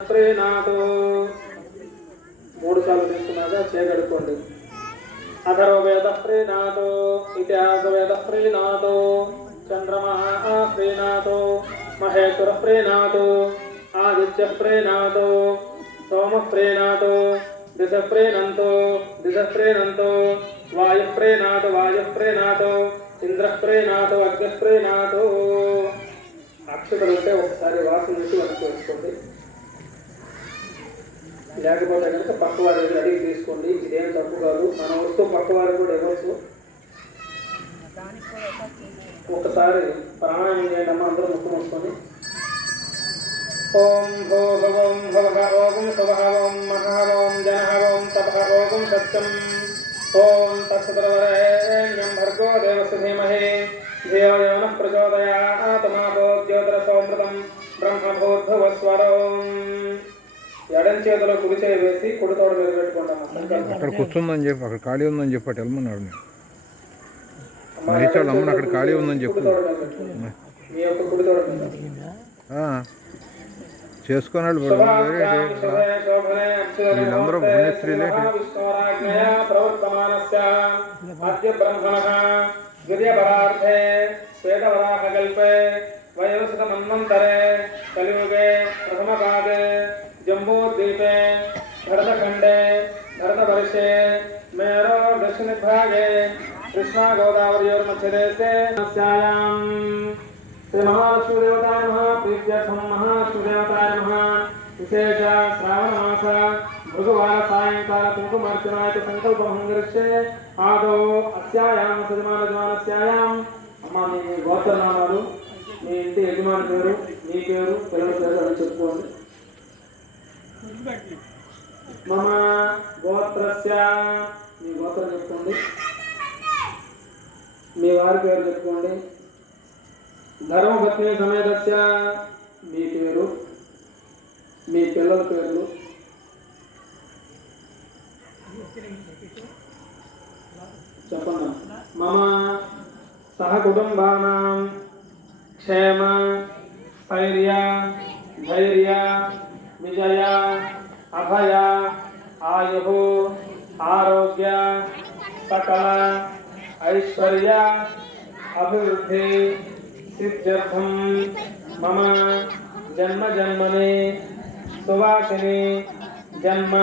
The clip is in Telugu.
ప్రేనాతో మూడు సార్లు తీసుకున్నాక చేయగడుకోండి. అథర్వ వేద ప్రేనాతో, ఇతిహాస వేద ప్రేనాతో, చంద్రమా ప్రేనాతో, మహేశ్వర ప్రేనాతో, ఆదిత్య ప్రేనాతో, సోమ ప్రేనాతో, దిశ ప్రేనంతో, దిశ ప్రేనంతో, వాయు ప్రేనాతో, వాయు ప్రేనాతో, ఇంద్ర ప్రేనాతో, అగ్ని ప్రేనాతో. అక్షతలు ఉంటే ఒకసారి వాసన నుంచి వరకు వేసుకోండి. లేకపోతే కనుక పక్కవారి అడిగి తీసుకోండి. ఇదేం తప్పు కాదు. మన వస్తువు పక్కవారు కూడా ఇవ్వచ్చు. ఒకసారి ప్రాణాయామం చేయడం అందరూ ముక్కు మూసుకొని ఓం భో భవం భవ ఓం శుభ ఓం మహా ఓం జన ఓం తప ఓం సత్యం ఓం తత్సతరవరేణ్యం భర్గో దేవస్య ధీమహి ధియో యో నః ప్రచోదయాత్ మాతో జ్యోతిరసోమృతం బ్రహ్మభూద్భువస్వరం. ఎడం చేతిలో కుడి చేయి వేసి కుడి తోడ మీద పెట్టుకుంటాం. అక్కడ కూర్చుందని చెప్పి అక్కడ ఖాళీ ఉందని చెప్పి అటు వెళ్ళమన్నాడు. మహిళ అమ్మని అక్కడ ఖాళీ ఉందని చెప్పు. మీ యొక్క కుడి తోడ మీద చేసుకున్నాడు. వీళ్ళందరూ పుణ్యస్త్రీలే. వయోసుతమన్వంతరే కలియుగే ప్రథమపాదే जम्बूद्वीपे भरतखंडे भरतवर्षे मेरो दक्षिणभागे कृष्णा गोदावरीयोर्मध्यदेशे श्री महालक्ष्मीदेवताय नमः। प्रीत्यर्थं महालक्ष्मीदेवताय नमः। विशेष श्रावण मास भृगुवार सायंकाल कुंकुमार्चनाय संकल्पं गृह्ये आदौ अस्यायां सजमानस्यायां अम्मा మీ గోత్రనామాలు, మీ ఇంటి యజమాని పేరు, మీ పేరు, పిల్లల పేరు అని చెప్పుకోండి. మమ గోత్రస్య, మీ గోత్రం చెప్పుకోండి. మీ వారి పేరు చెప్పుకోండి. ధర్మపత్ని సమేతస్య, మీ పేరు, మీ పిల్లల పేర్లు. చెప్పండి. మమ సహ కుటుంబానాం క్షేమ స్థైర్య ధైర్య విజయ అభయ ఆయు ఆరోగ్య సకల ఐశ్వర్య అభివృద్ధి సిద్ధ్యర్థం మమ జన్మ జన్మని సువాసిని జన్మ